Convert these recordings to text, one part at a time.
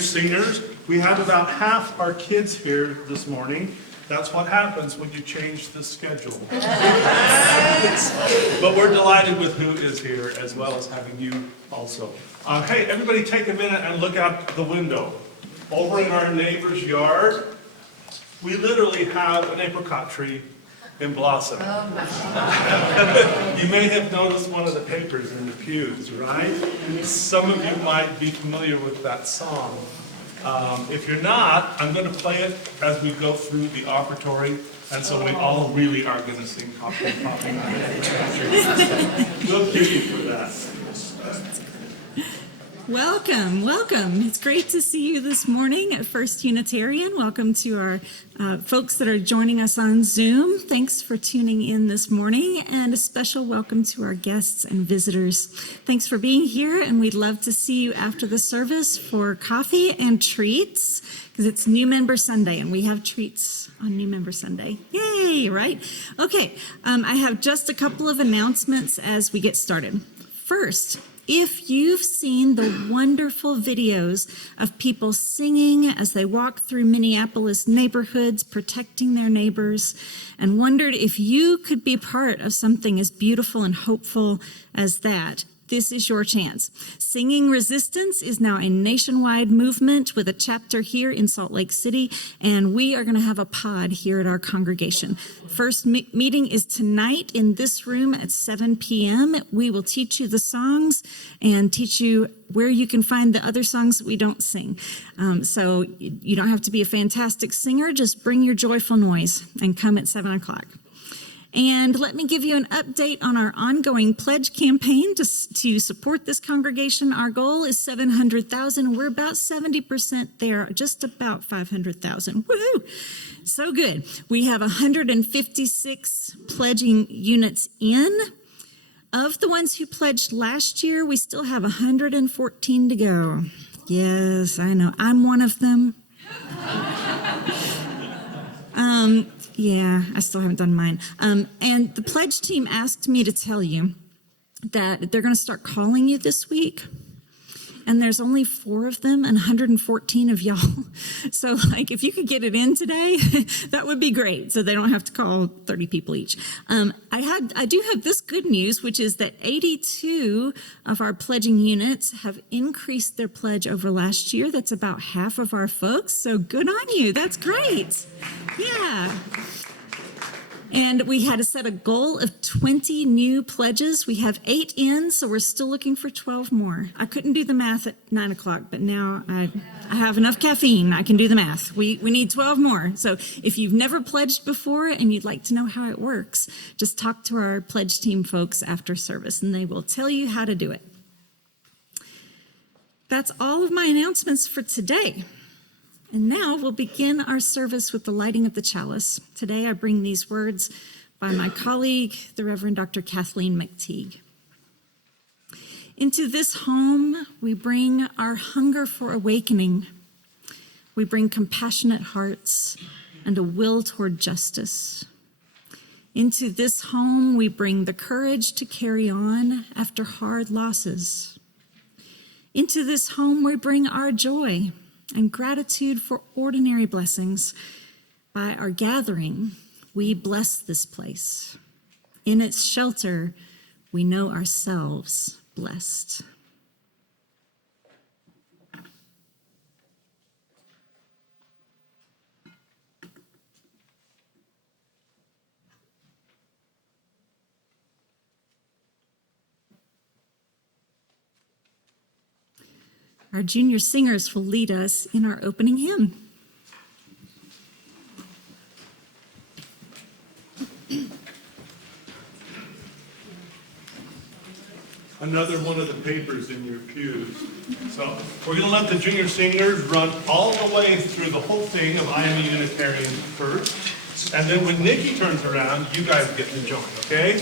Singers. We have about half our kids here this morning. That's what happens when you change the schedule. But we're delighted with who is here, as well as having you also. Hey, everybody take a minute and look out the window. Over in our neighbor's yard, we literally have an apricot tree in blossom. You may have noticed one of the papers in the pews, right? Some of you might be familiar with that song. If you're not, I'm going to play it as we go through the offertory, and so we all really are going to sing Coffee Popping. We'll give you for that. Welcome, welcome. It's great to see you this morning at First Unitarian. Welcome to our folks that are joining us on Zoom. Thanks for tuning in this morning, and a special welcome to our guests and visitors. Thanks for being here, and we'd love to see you after the service for coffee and treats, because it's New Member Sunday, and we have treats on New Member Sunday. Yay, right? Okay, I have just a couple of announcements as we get started. First, if you've seen the wonderful videos of people singing as they walk through Minneapolis neighborhoods, protecting their neighbors, and wondered if you could be part of something as beautiful and hopeful as that, this is your chance. Singing Resistance is now a nationwide movement with a chapter here in Salt Lake City, and we are going to have a pod here at our congregation. First meeting is tonight in this room at 7 p.m. We will teach you the songs and teach you where you can find the other songs that we don't sing. So you don't have to be a fantastic singer, just bring your joyful noise and come at 7 o'clock. And let me give you an update on our ongoing pledge campaign to support this congregation. Our goal is $700,000. We're about 70% there, just about $500,000. Woohoo! So good. We have 156 pledging units in. Of the ones who pledged last year, we still have 114 to go. Yes, I know. I'm one of them. Yeah, I still haven't done mine. And the pledge team asked me to tell you that they're going to start calling you this week. And there's only 4 of them and 114 of y'all. So, if you could get it in today, that would be great. So they don't have to call 30 people each. I do have this good news, which is that 82 of our pledging units have increased their pledge over last year. That's about half of our folks. So good on you. That's great. Yeah. And we had to set a goal of 20 new pledges. We have 8 in, so we're still looking for 12 more. I couldn't do the math at 9 o'clock, but now I have enough caffeine. I can do the math. We need 12 more. So if you've never pledged before and you'd like to know how it works, just talk to our pledge team folks after service, and they will tell you how to do it. That's all of my announcements for today. And now we'll begin our service with the lighting of the chalice. Today I bring these words by my colleague, the Reverend Dr. Kathleen McTeague. Into this home, we bring our hunger for awakening. We bring compassionate hearts and a will toward justice. Into this home, we bring the courage to carry on after hard losses. Into this home, we bring our joy and gratitude for ordinary blessings. By our gathering, we bless this place. In its shelter, we know ourselves blessed. Our junior singers will lead us in our opening hymn. Another one of the papers in your pews. So we're going to let the junior singers run all the way through the whole thing of I Am a Unitarian first. And then when Nikki turns around, you guys get to join, okay?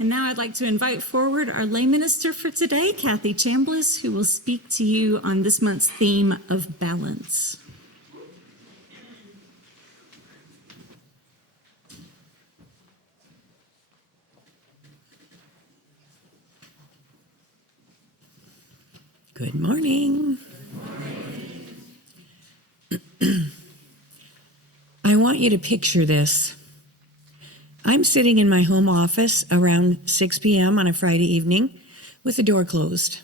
And now I'd like to invite forward our lay minister for today, Cathy Chambless, who will speak to you on this month's theme of balance. Good morning. I want you to picture this. I'm sitting in my home office around 6 p.m. on a Friday evening with the door closed.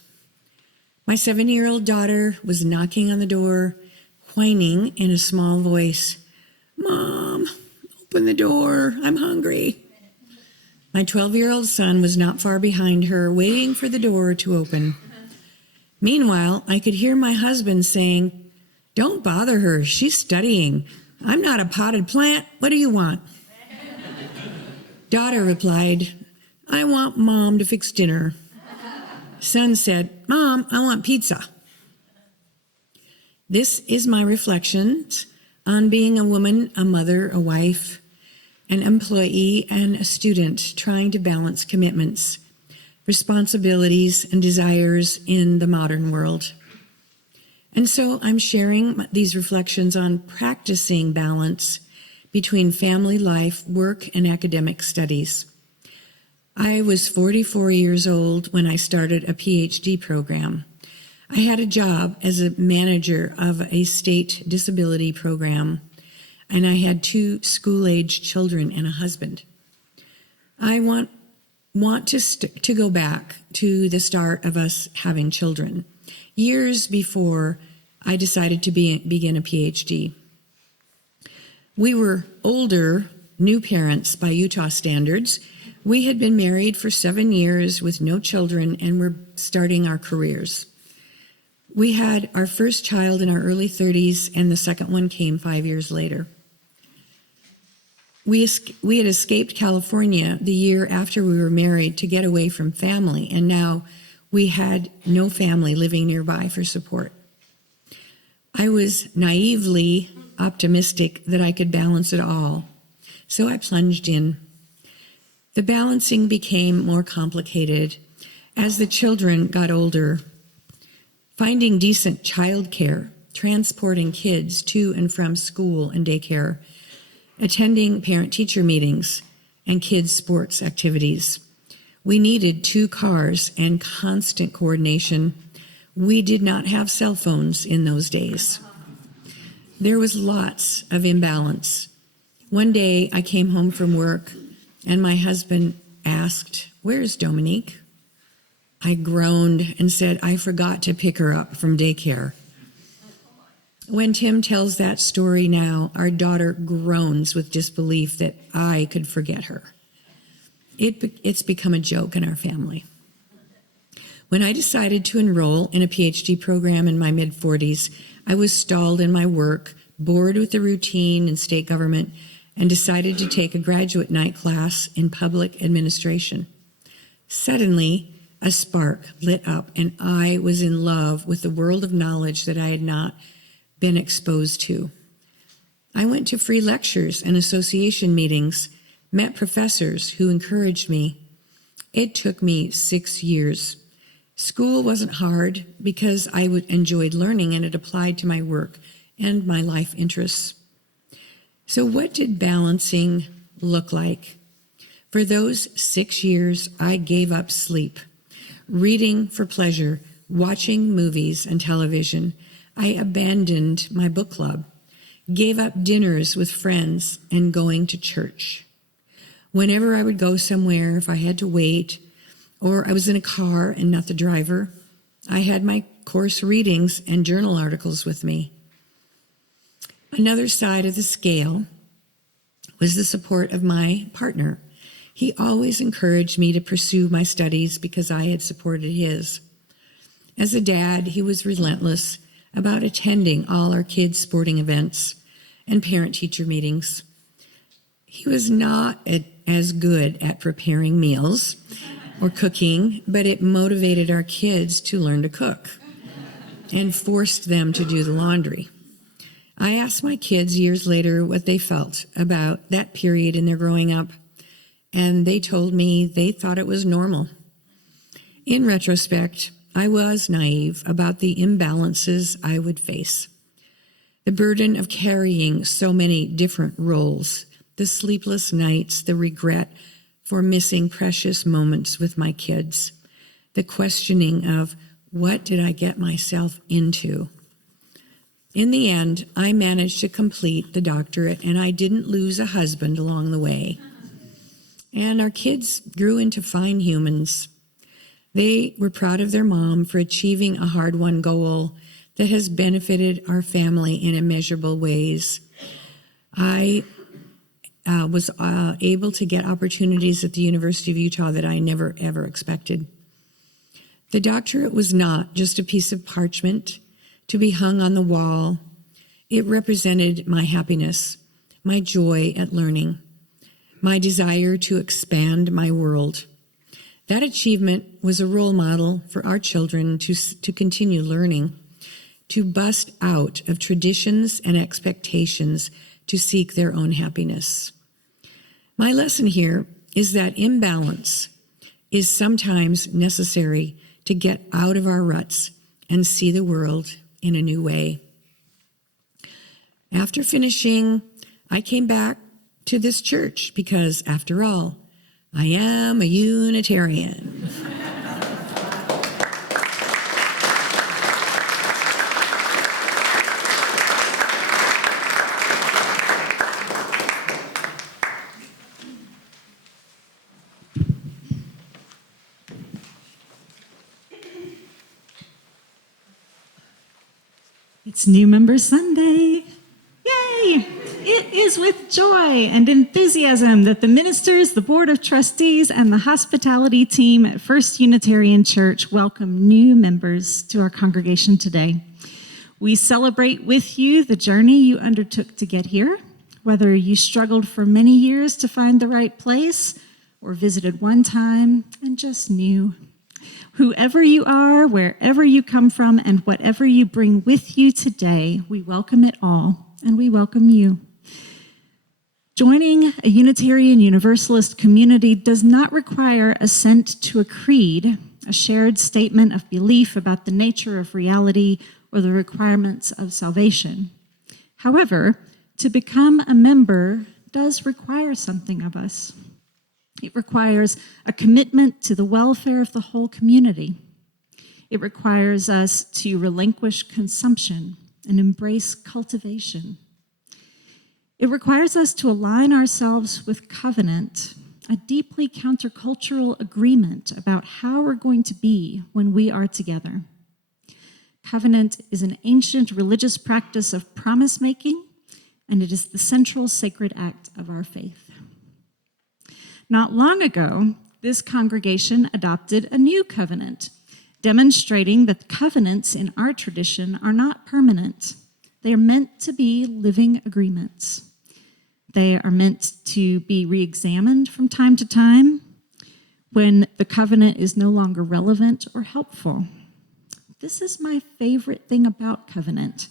My 7-year-old daughter was knocking on the door, whining in a small voice, "Mom, open the door, I'm hungry." My 12-year-old son was not far behind her, waiting for the door to open. Meanwhile, I could hear my husband saying, "Don't bother her, she's studying. I'm not a potted plant, what do you want?" Daughter replied, I want Mom to fix dinner. Son said, Mom, I want pizza. This is my reflections on being a woman, a mother, a wife, an employee, and a student trying to balance commitments, responsibilities, and desires in the modern world. And so I'm sharing these reflections on practicing balance between family life, work, and academic studies. I was 44 years old when I started a PhD program. I had a job as a manager of a state disability program, and I had 2 school-age children and a husband. I want to go back to the start of us having children, years before I decided to begin a PhD. We were older, new parents by Utah standards. We had been married for 7 years with no children and were starting our careers. We had our first child in our early 30s, and the second one came 5 years later. We had escaped California the year after we were married to get away from family, and now we had no family living nearby for support. I was naively optimistic that I could balance it all, so I plunged in. The balancing became more complicated as the children got older. Finding decent childcare, transporting kids to and from school and daycare, attending parent-teacher meetings and kids' sports activities. We needed 2 cars and constant coordination. We did not have cell phones in those days. There was lots of imbalance. One day I came home from work and my husband asked, "Where's Dominique?" I groaned and said, "I forgot to pick her up from daycare." When Tim tells that story now, our daughter groans with disbelief that I could forget her. It's become a joke in our family. When I decided to enroll in a PhD program in my mid-40s, I was stalled in my work, bored with the routine in state government, and decided to take a graduate night class in public administration. Suddenly, a spark lit up, and I was in love with the world of knowledge that I had not been exposed to. I went to free lectures and association meetings, met professors who encouraged me. It took me 6 years. School wasn't hard because I enjoyed learning and it applied to my work and my life interests. So what did balancing look like? For those 6 years, I gave up sleep, reading for pleasure, watching movies and television. I abandoned my book club, gave up dinners with friends, and going to church. Whenever I would go somewhere, if I had to wait, or I was in a car and not the driver, I had my course readings and journal articles with me. Another side of the scale was the support of my partner. He always encouraged me to pursue my studies because I had supported his. As a dad, he was relentless about attending all our kids' sporting events and parent-teacher meetings. He was not as good at preparing meals or cooking, but it motivated our kids to learn to cook and forced them to do the laundry. I asked my kids years later what they felt about that period in their growing up, and they told me they thought it was normal. In retrospect, I was naive about the imbalances I would face. The burden of carrying so many different roles, the sleepless nights, the regret for missing precious moments with my kids, the questioning of what did I get myself into? In the end, I managed to complete the doctorate, and I didn't lose a husband along the way. And our kids grew into fine humans. They were proud of their mom for achieving a hard-won goal that has benefited our family in immeasurable ways. I was able to get opportunities at the University of Utah that I never, ever expected. The doctorate was not just a piece of parchment to be hung on the wall. It represented my happiness, my joy at learning. my desire to expand my world. That achievement was a role model for our children to continue learning, to bust out of traditions and expectations to seek their own happiness. My lesson here is that imbalance is sometimes necessary to get out of our ruts and see the world in a new way. After finishing, I came back to this church because, after all, I am a Unitarian. It's New Member Sunday. Yay! It is with joy and enthusiasm that the ministers, the Board of Trustees, and the hospitality team at First Unitarian Church welcome new members to our congregation today. We celebrate with you the journey you undertook to get here, whether you struggled for many years to find the right place or visited one time and just knew. Whoever you are, wherever you come from, and whatever you bring with you today, we welcome it all, and we welcome you. Joining a Unitarian Universalist community does not require assent to a creed, a shared statement of belief about the nature of reality or the requirements of salvation. However, to become a member does require something of us. It requires a commitment to the welfare of the whole community. It requires us to relinquish consumption and embrace cultivation. It requires us to align ourselves with covenant, a deeply countercultural agreement about how we're going to be when we are together. Covenant is an ancient religious practice of promise-making, and it is the central sacred act of our faith. Not long ago, this congregation adopted a new covenant, demonstrating that covenants in our tradition are not permanent. They are meant to be living agreements. They are meant to be re-examined from time to time when the covenant is no longer relevant or helpful. This is my favorite thing about covenant,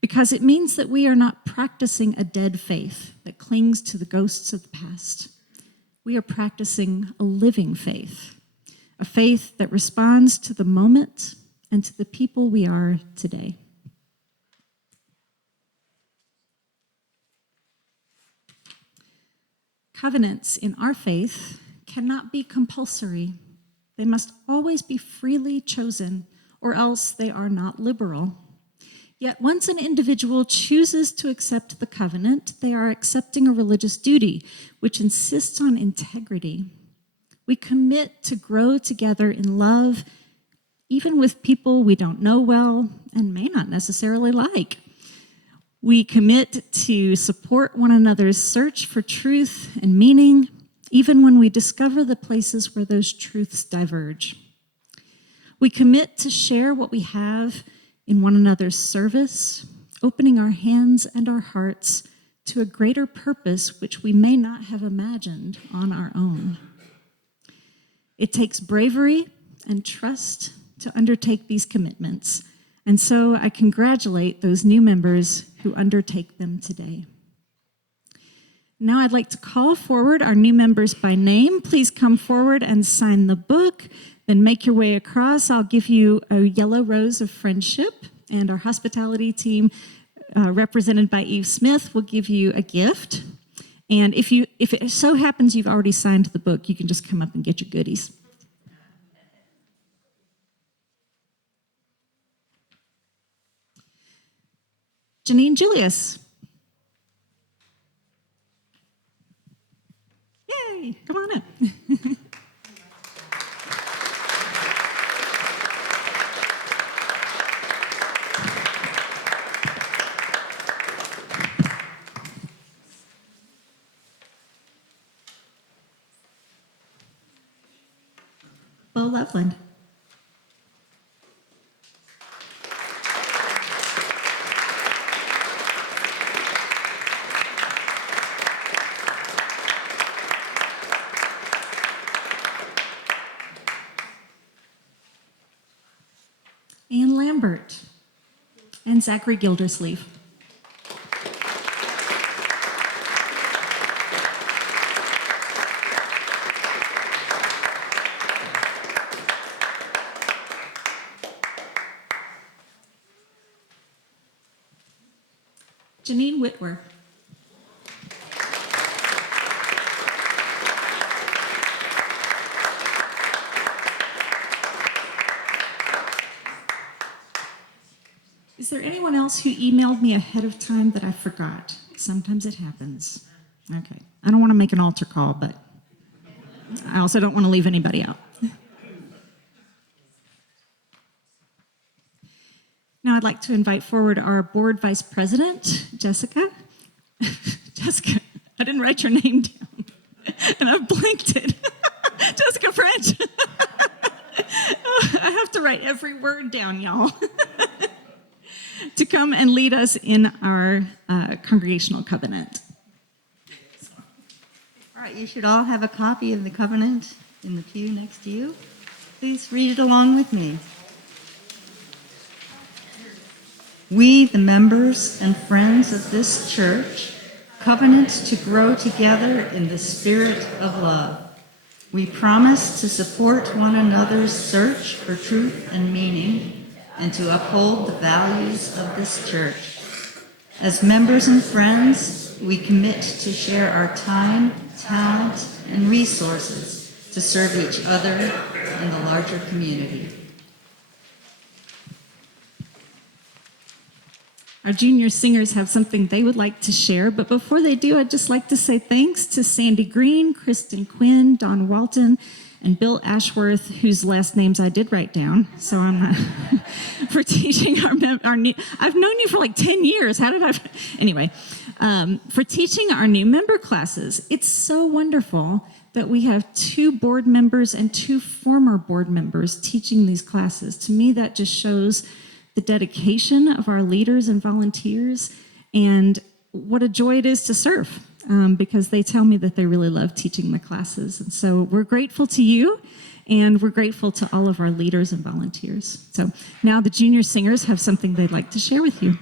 because it means that we are not practicing a dead faith that clings to the ghosts of the past. We are practicing a living faith, a faith that responds to the moment and to the people we are today. Covenants in our faith cannot be compulsory. They must always be freely chosen, or else they are not liberal. Yet once an individual chooses to accept the covenant, they are accepting a religious duty, which insists on integrity. We commit to grow together in love, even with people we don't know well and may not necessarily like. We commit to support one another's search for truth and meaning, even when we discover the places where those truths diverge. We commit to share what we have in one another's service, opening our hands and our hearts to a greater purpose which we may not have imagined on our own. It takes bravery and trust to undertake these commitments, and so I congratulate those new members who undertake them today. Now I'd like to call forward our new members by name. Please come forward and sign the book. Then make your way across. I'll give you a yellow rose of friendship, and our hospitality team, represented by Eve Smith, will give you a gift. And if it so happens you've already signed the book, you can just come up and get your goodies. Janine Julius. Yay, come on up. Bo Loveland. Ann Lambert, and Zachary Gildersleeve. Janine Whitwer. Is there anyone else who emailed me ahead of time that I forgot? Sometimes it happens. Okay. I don't want to make an altar call, but I also don't want to leave anybody out. Now I'd like to invite forward our board vice president, Jessica. Jessica, I didn't write your name down, and I've blanked it. Jessica French. I have to write every word down, y'all. To come and lead us in our congregational covenant. All right, you should all have a copy of the covenant in the pew next to you. Please read it along with me. We, the members and friends of this church, covenant to grow together in the spirit of love. We promise to support one another's search for truth and meaning, and to uphold the values of this church. As members and friends, we commit to share our time, talent, and resources to serve each other and the larger community. Our junior singers have something they would like to share, but before they do, I'd just like to say thanks to Sandy Green, Kristen Quinn, Don Walton, and Bill Ashworth, whose last names I did write down. So I'm not for teaching our new. I've known you for like 10 years. How did I? Anyway, for teaching our new member classes. It's so wonderful that we have 2 board members and 2 former board members teaching these classes. To me, that just shows the dedication of our leaders and volunteers, and what a joy it is to serve, because they tell me that they really love teaching the classes. And so we're grateful to you, and we're grateful to all of our leaders and volunteers. So now the junior singers have something they'd like to share with you.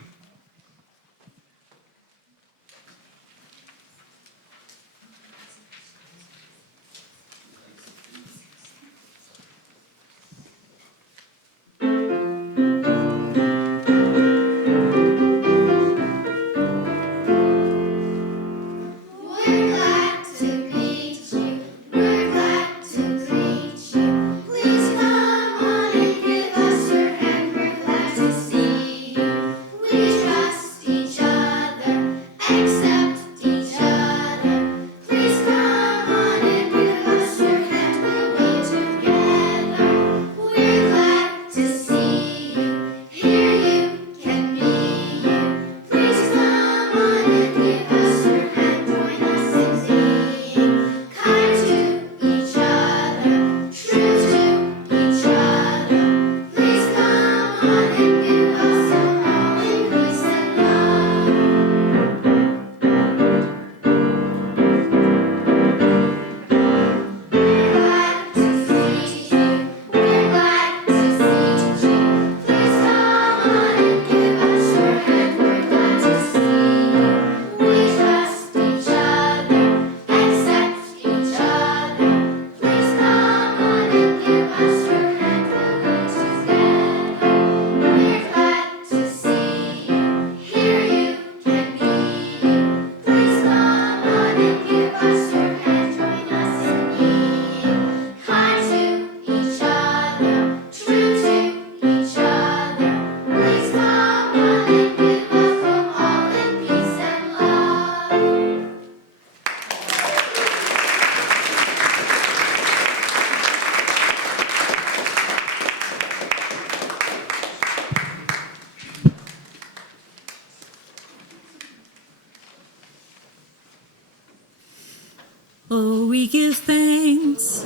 Oh, we give thanks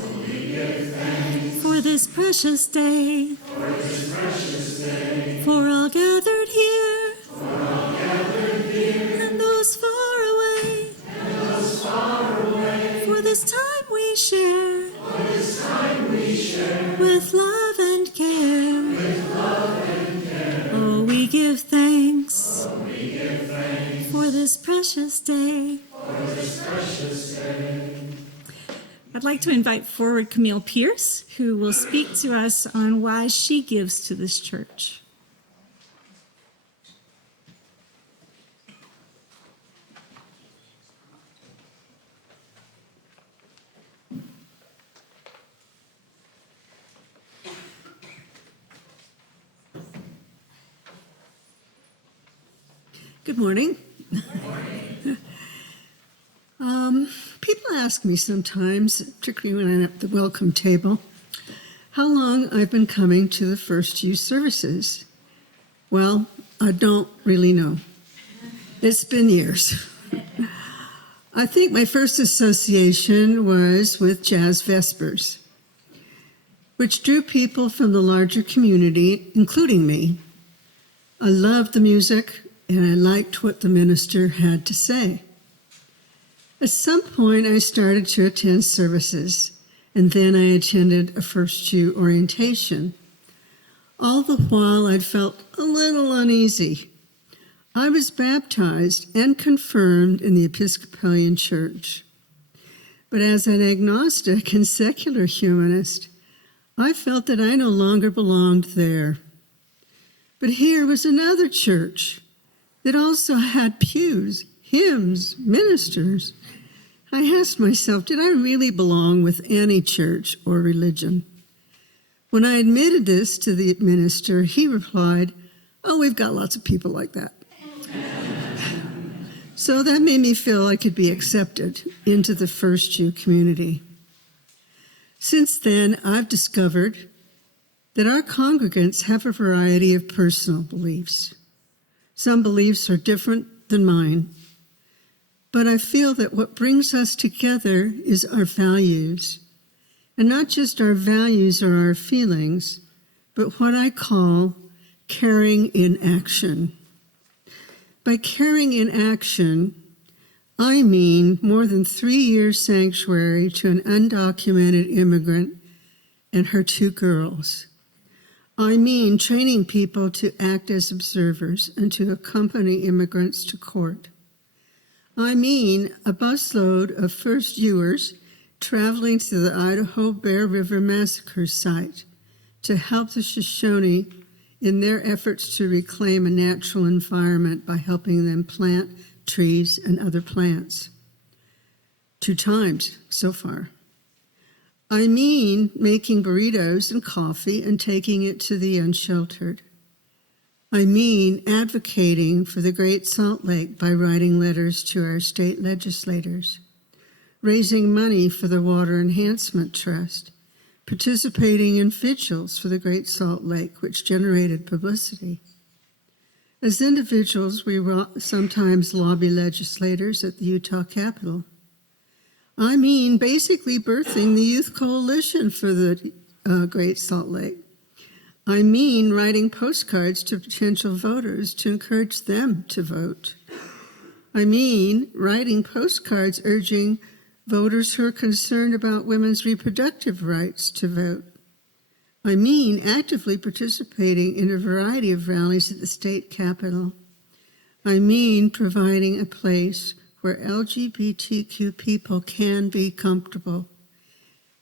for this precious day, for all gathered here, and those far away, for this time we share, with love and care. precious day. I'd like to invite forward Camille Pierce, who will speak to us on why she gives to this church. Good morning. People ask me sometimes, particularly when I'm at the welcome table, how long I've been coming to the first few services. Well, I don't really know. It's been years. I think my first association was with Jazz Vespers, which drew people from the larger community, including me. I loved the music, and I liked what the minister had to say. At some point, I started to attend services, and then I attended a First Jew orientation. All the while, I'd felt a little uneasy. I was baptized and confirmed in the Episcopalian Church. But as an agnostic and secular humanist, I felt that I no longer belonged there. But here was another church that also had pews, hymns, ministers. I asked myself, did I really belong with any church or religion? When I admitted this to the minister, he replied, "Oh, we've got lots of people like that." So that made me feel I could be accepted into the First Jew community. Since then, I've discovered that our congregants have a variety of personal beliefs. Some beliefs are different than mine, but I feel that what brings us together is our values, and not just our values or our feelings, but what I call caring in action. By caring in action, I mean more than 3 years sanctuary to an undocumented immigrant and her 2 girls. I mean training people to act as observers and to accompany immigrants to court. I mean a busload of First Jewers traveling to the Idaho Bear River Massacre site to help the Shoshone in their efforts to reclaim a natural environment by helping them plant trees and other plants. 2 times so far. I mean making burritos and coffee and taking it to the unsheltered. I mean advocating for the Great Salt Lake by writing letters to our state legislators, raising money for the Water Enhancement Trust, participating in vigils for the Great Salt Lake, which generated publicity. As individuals, we sometimes lobby legislators at the Utah Capitol. I mean basically birthing the Youth Coalition for the Great Salt Lake. I mean writing postcards to potential voters to encourage them to vote. I mean writing postcards urging voters who are concerned about women's reproductive rights to vote. I mean actively participating in a variety of rallies at the state capitol. I mean providing a place where LGBTQ people can be comfortable.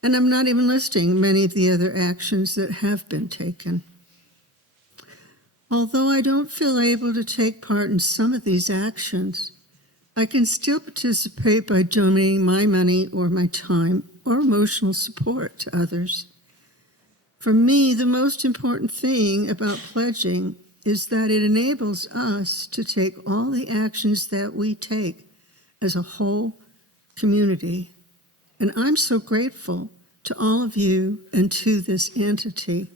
And I'm not even listing many of the other actions that have been taken. Although I don't feel able to take part in some of these actions, I can still participate by donating my money or my time or emotional support to others. For me, the most important thing about pledging is that it enables us to take all the actions that we take as a whole community. And I'm so grateful to all of you and to this entity.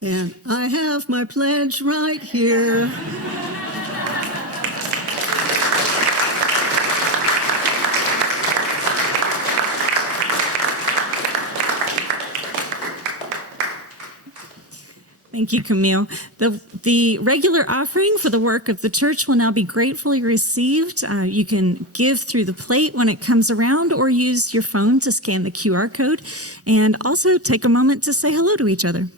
And I have my pledge right here. Thank you, Camille. The regular offering for the work of the church will now be gratefully received. You can give through the plate when it comes around or use your phone to scan the QR code. And also take a moment to say hello to each other.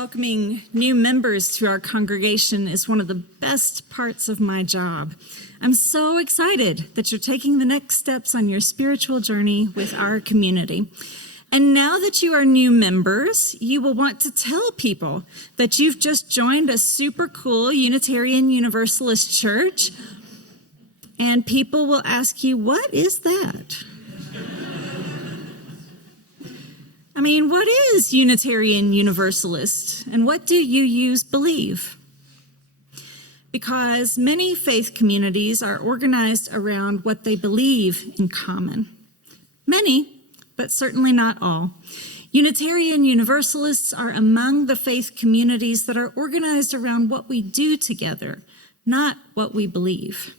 Welcoming new members to our congregation is one of the best parts of my job. I'm so excited that you're taking the next steps on your spiritual journey with our community. And now that you are new members, you will want to tell people that you've just joined a super cool Unitarian Universalist church, and people will ask you, what is that? I mean, what is Unitarian Universalist, and what do UUs believe? Because many faith communities are organized around what they believe in common. Many, but certainly not all. Unitarian Universalists are among the faith communities that are organized around what we do together, not what we believe.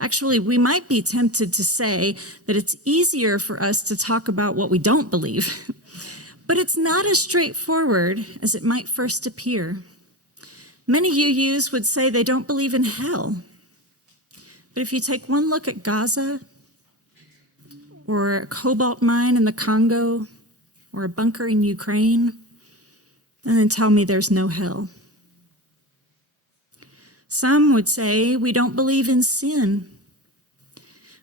Actually, we might be tempted to say that it's easier for us to talk about what we don't believe, but it's not as straightforward as it might first appear. Many UUs would say they don't believe in hell, but if you take one look at Gaza, or a cobalt mine in the Congo, or a bunker in Ukraine, and then tell me there's no hell. Some would say we don't believe in sin.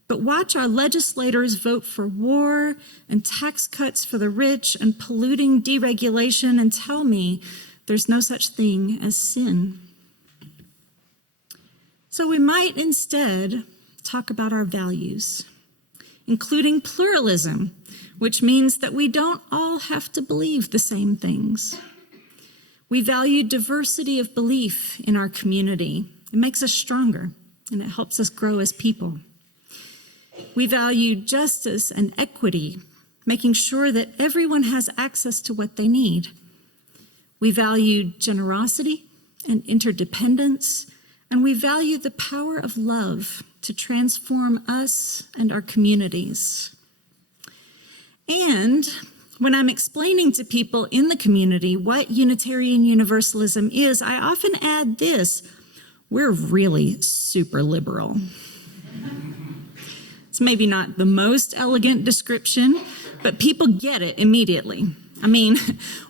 But watch our legislators vote for war and tax cuts for the rich and polluting deregulation and tell me there's no such thing as sin. So we might instead talk about our values, including pluralism, which means that we don't all have to believe the same things. We value diversity of belief in our community. It makes us stronger, and it helps us grow as people. We value justice and equity, making sure that everyone has access to what they need. We value generosity and interdependence, and we value the power of love to transform us and our communities. And when I'm explaining to people in the community what Unitarian Universalism is, I often add this: we're really super liberal. It's maybe not the most elegant description, but people get it immediately. I mean,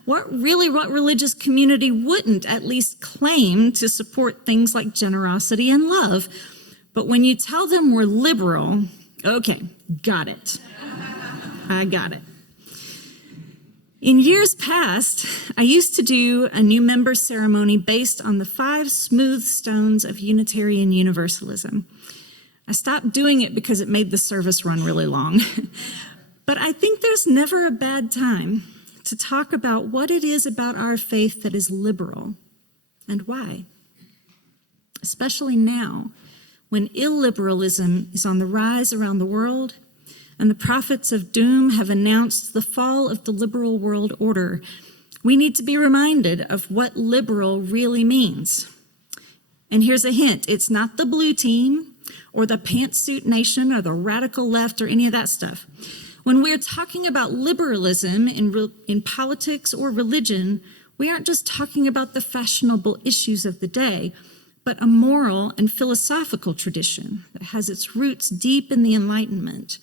what religious community wouldn't at least claim to support things like generosity and love? But when you tell them we're liberal, okay, got it. I got it. In years past, I used to do a new member ceremony based on the 5 smooth stones of Unitarian Universalism. I stopped doing it because it made the service run really long. But I think there's never a bad time to talk about what it is about our faith that is liberal and why. Especially now, when illiberalism is on the rise around the world and the prophets of doom have announced the fall of the liberal world order, we need to be reminded of what liberal really means. And here's a hint: it's not the blue team or the pantsuit nation or the radical left or any of that stuff. When we're talking about liberalism in politics or religion, we aren't just talking about the fashionable issues of the day, but a moral and philosophical tradition that has its roots deep in the Enlightenment.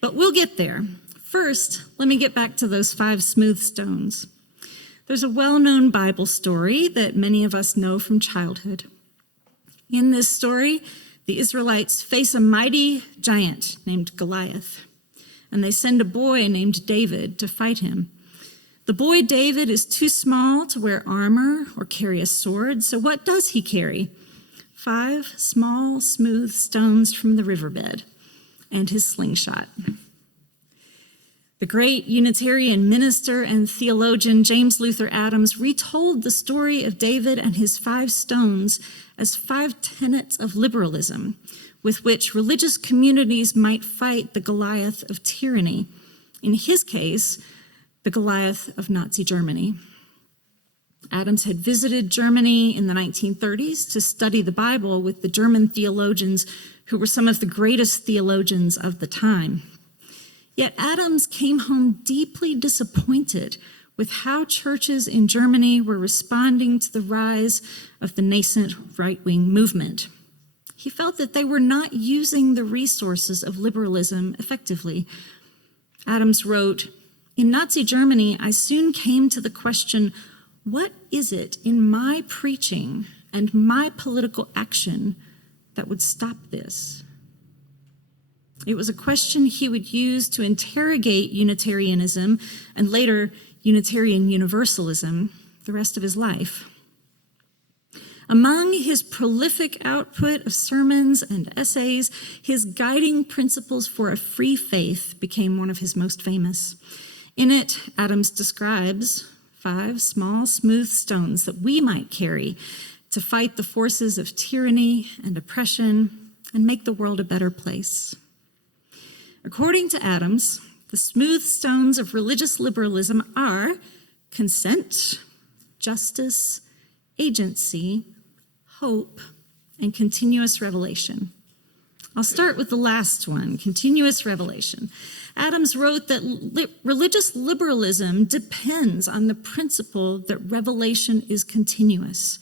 But we'll get there. First, let me get back to those 5 smooth stones. There's a well-known Bible story that many of us know from childhood. In this story, the Israelites face a mighty giant named Goliath, and they send a boy named David to fight him. The boy David is too small to wear armor or carry a sword, so what does he carry? 5 small, smooth stones from the riverbed and his slingshot. The great Unitarian minister and theologian James Luther Adams retold the story of David and his 5 stones as 5 tenets of liberalism with which religious communities might fight the Goliath of tyranny. In his case, the Goliath of Nazi Germany. Adams had visited Germany in the 1930s to study the Bible with the German theologians who were some of the greatest theologians of the time. Yet Adams came home deeply disappointed with how churches in Germany were responding to the rise of the nascent right-wing movement. He felt that they were not using the resources of liberalism effectively. Adams wrote, "In Nazi Germany, I soon came to the question, What is it in my preaching and my political action that would stop this? It was a question he would use to interrogate Unitarianism and later Unitarian Universalism the rest of his life. Among his prolific output of sermons and essays, his guiding principles for a free faith became one of his most famous. In it, Adams describes 5 small, smooth stones that we might carry to fight the forces of tyranny and oppression and make the world a better place. According to Adams, the smooth stones of religious liberalism are consent, justice, agency, hope, and continuous revelation. I'll start with the last one, continuous revelation. Adams wrote that religious liberalism depends on the principle that revelation is continuous.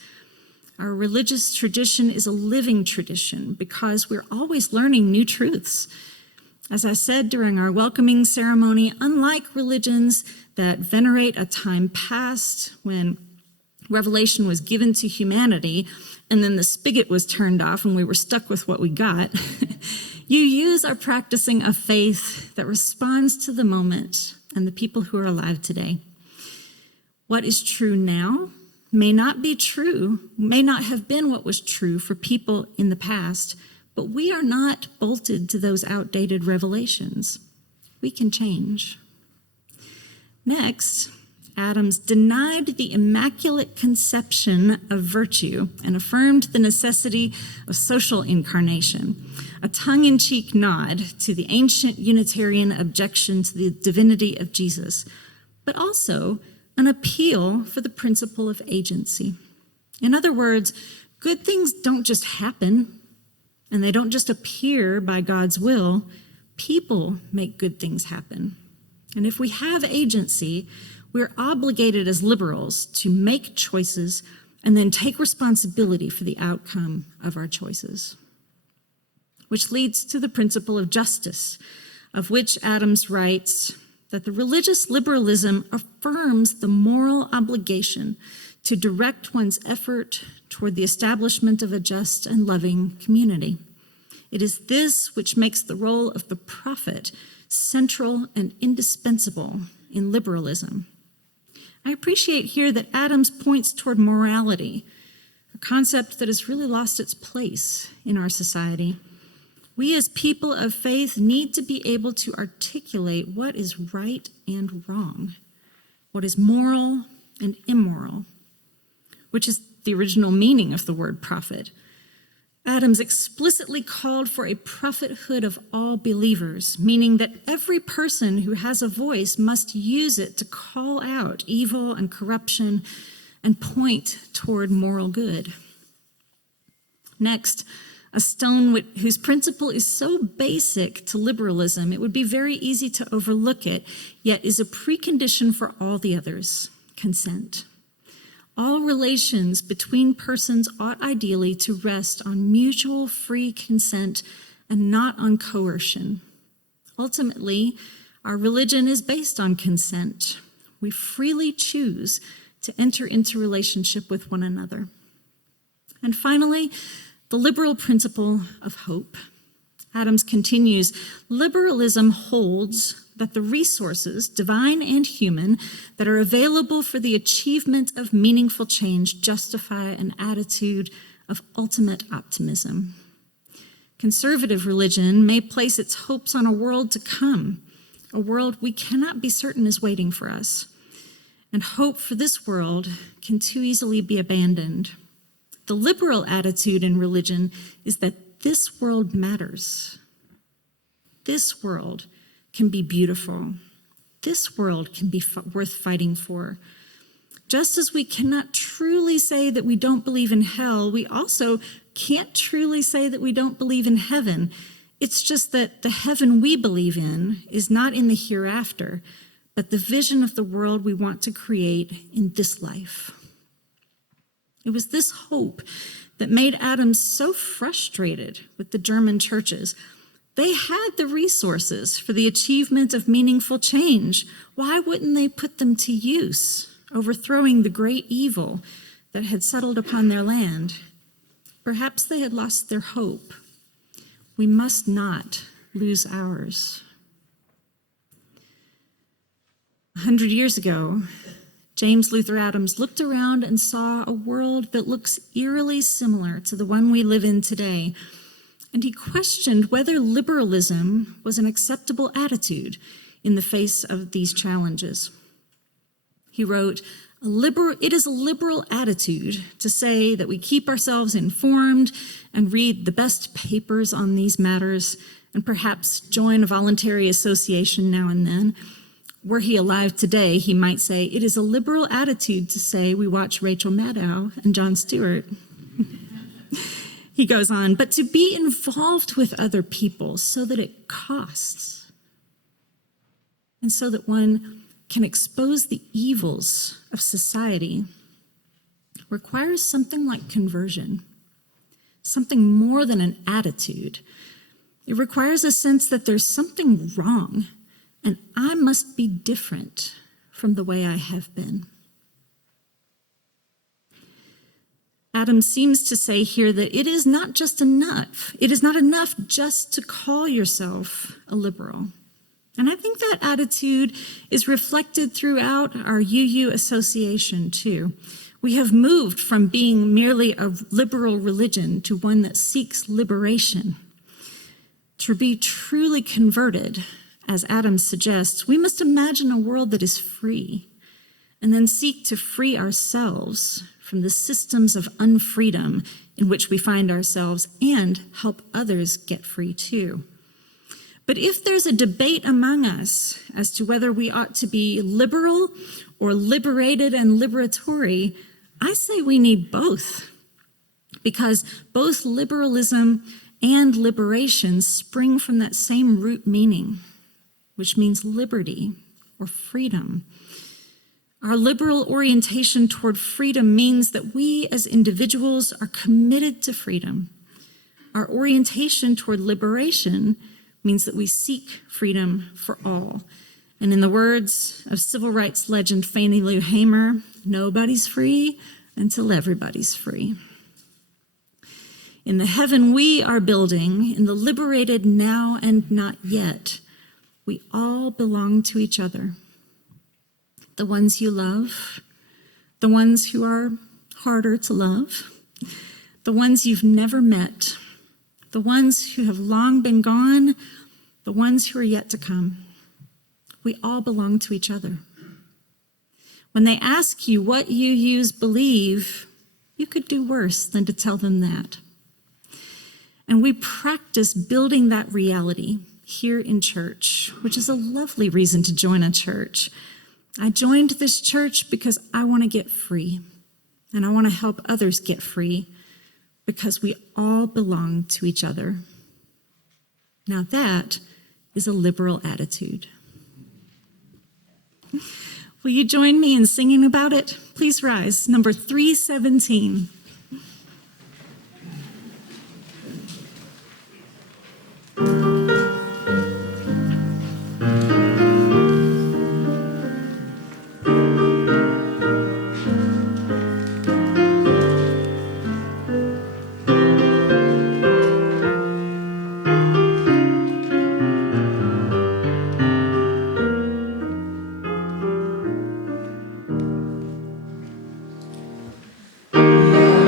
Our religious tradition is a living tradition because we're always learning new truths. As I said during our welcoming ceremony, unlike religions that venerate a time past when revelation was given to humanity and then the spigot was turned off and we were stuck with what we got, UUs are practicing a faith that responds to the moment and the people who are alive today. What is true now may not be true, may not have been what was true for people in the past, but we are not bolted to those outdated revelations. We can change. Next, Adams denied the immaculate conception of virtue and affirmed the necessity of social incarnation, a tongue-in-cheek nod to the ancient Unitarian objection to the divinity of Jesus, but also an appeal for the principle of agency. In other words, good things don't just happen, and they don't just appear by God's will. People make good things happen. And if we have agency, we're obligated as liberals to make choices and then take responsibility for the outcome of our choices. Which leads to the principle of justice, of which Adams writes that the religious liberalism affirms the moral obligation to direct one's effort toward the establishment of a just and loving community. It is this which makes the role of the prophet central and indispensable in liberalism. I appreciate here that Adams points toward morality, a concept that has really lost its place in our society. We as people of faith need to be able to articulate what is right and wrong, what is moral and immoral, which is the original meaning of the word prophet. Adams explicitly called for a prophethood of all believers, meaning that every person who has a voice must use it to call out evil and corruption and point toward moral good. Next, a stone whose principle is so basic to liberalism, it would be very easy to overlook it, yet is a precondition for all the others: consent. All relations between persons ought ideally to rest on mutual free consent and not on coercion. Ultimately, our religion is based on consent. We freely choose to enter into relationship with one another. And finally, the liberal principle of hope. Adams continues, liberalism holds that the resources, divine and human, that are available for the achievement of meaningful change justify an attitude of ultimate optimism. Conservative religion may place its hopes on a world to come, a world we cannot be certain is waiting for us. And hope for this world can too easily be abandoned. The liberal attitude in religion is that this world matters. This world can be beautiful. This world can be worth fighting for. Just as we cannot truly say that we don't believe in hell, we also can't truly say that we don't believe in heaven. It's just that the heaven we believe in is not in the hereafter, but the vision of the world we want to create in this life. It was this hope that made Adams so frustrated with the German churches. They had the resources for the achievement of meaningful change. Why wouldn't they put them to use? overthrowing the great evil that had settled upon their land. Perhaps they had lost their hope. We must not lose ours. 100 years ago, James Luther Adams looked around and saw a world that looks eerily similar to the one we live in today, and he questioned whether liberalism was an acceptable attitude in the face of these challenges. He wrote, "It is a liberal attitude to say that we keep ourselves informed and read the best papers on these matters and perhaps join a voluntary association now and then. Were he alive today, he might say, it is a liberal attitude to say we watch Rachel Maddow and Jon Stewart." He goes on, "But to be involved with other people so that it costs, and so that one can expose the evils of society, requires something like conversion, something more than an attitude. It requires a sense that there's something wrong, and I must be different from the way I have been." Adams seems to say here that it is not enough just to call yourself a liberal. And I think that attitude is reflected throughout our UU association too. We have moved from being merely a liberal religion to one that seeks liberation. To be truly converted, as Adams suggests, we must imagine a world that is free, and then seek to free ourselves from the systems of unfreedom in which we find ourselves and help others get free too. But if there's a debate among us as to whether we ought to be liberal or liberated and liberatory, I say we need both, because both liberalism and liberation spring from that same root meaning, which means liberty or freedom. Our liberal orientation toward freedom means that we as individuals are committed to freedom. Our orientation toward liberation means that we seek freedom for all. And in the words of civil rights legend Fannie Lou Hamer, nobody's free until everybody's free. In the heaven we are building, in the liberated now and not yet, we all belong to each other. The ones you love, the ones who are harder to love, the ones you've never met, the ones who have long been gone, the ones who are yet to come. We all belong to each other. When they ask you what UUs believe, you could do worse than to tell them that. And we practice building that reality here in church, which is a lovely reason to join a church. I joined this church because I want to get free, and I want to help others get free, because we all belong to each other. Now that is a liberal attitude. Will you join me in singing about it? Please rise. Number 317. Yeah.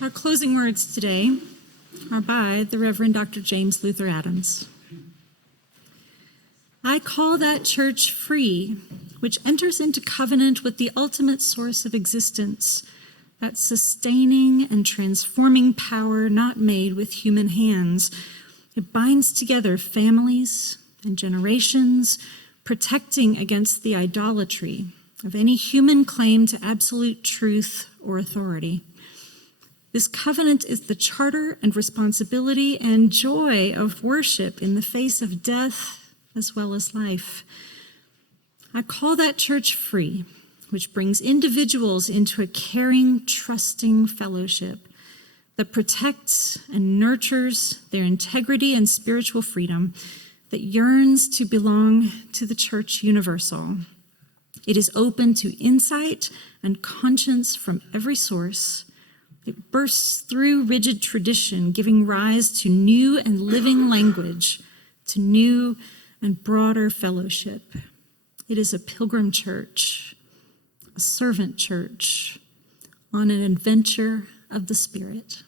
Our closing words today are by the Reverend Dr. James Luther Adams. I call that church free, which enters into covenant with the ultimate source of existence, that sustaining and transforming power not made with human hands. It binds together families and generations, protecting against the idolatry of any human claim to absolute truth or authority. This covenant is the charter and responsibility and joy of worship in the face of death as well as life. I call that church free, which brings individuals into a caring, trusting fellowship that protects and nurtures their integrity and spiritual freedom, that yearns to belong to the church universal. It is open to insight and conscience from every source. It bursts through rigid tradition, giving rise to new and living language, to new and broader fellowship. It is a pilgrim church, a servant church, on an adventure of the Spirit.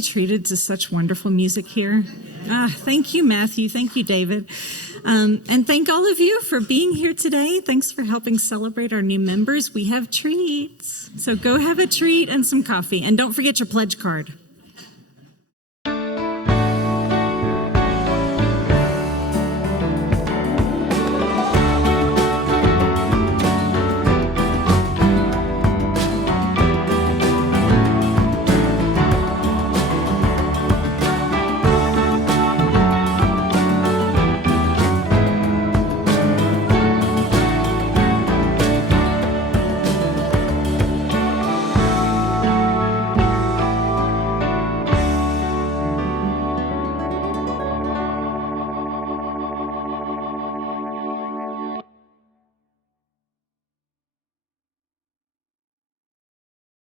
Treated to such wonderful music here. Thank you, Matthew. Thank you, David. And thank all of you for being here today. Thanks for helping celebrate our new members. We have treats. So go have a treat and some coffee. And don't forget your pledge card.